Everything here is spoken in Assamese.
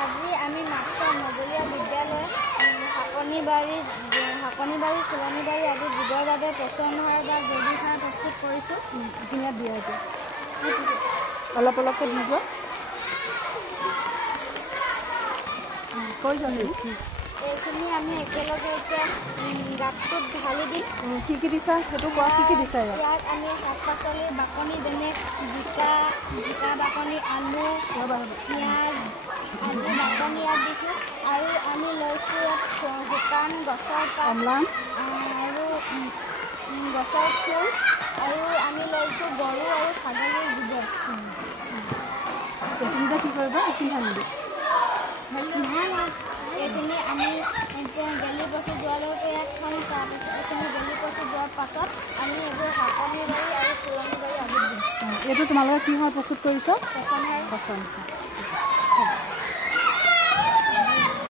আজি আমি মাষ্টৰ মজলীয়া বিদ্যালয় শাকনিবাৰী ফুলনিবাৰী আদি দিবৰ বাবে পচন সাৰ বা জৈৱিক সাৰ প্ৰস্তুত কৰিছোঁ। ধুনীয়া দিয়া এতিয়া অলপ অলপকৈ দি যোৱা এইখিনি আমি একেলগে এতিয়া গাঁতটোত ঢালি দিম। কি দিছা সেইটো কোৱা, কি দিছা ইয়াত আমি শাক পাচলিৰ বাকলি যেনে জিকা বাকলি, আলু, পিঁয়াজ আদি বাকলি ইয়াত দিছোঁ। আৰু আমি লৈছোঁ ইয়াত শুকান গছৰ পাত আৰু গছৰ ফুল, আৰু আমি লৈছোঁ গৰু আৰু ছাগলীৰ গোবৰ। এইখিনিতে কি কৰিবা? এইখিনি আমি গেলি পচি যোৱালৈকে ইয়াত থ'ম। তাৰপিছত এইখিনি গেলি পচি যোৱাৰ পাছত আমি এইবোৰ শাকনিবাৰী আৰু ফুলনিবাৰী আদি দিম। এইটো তোমালোকে কি সাৰ প্ৰস্তুত কৰিছা? পচন সাৰ। পচন সাৰ।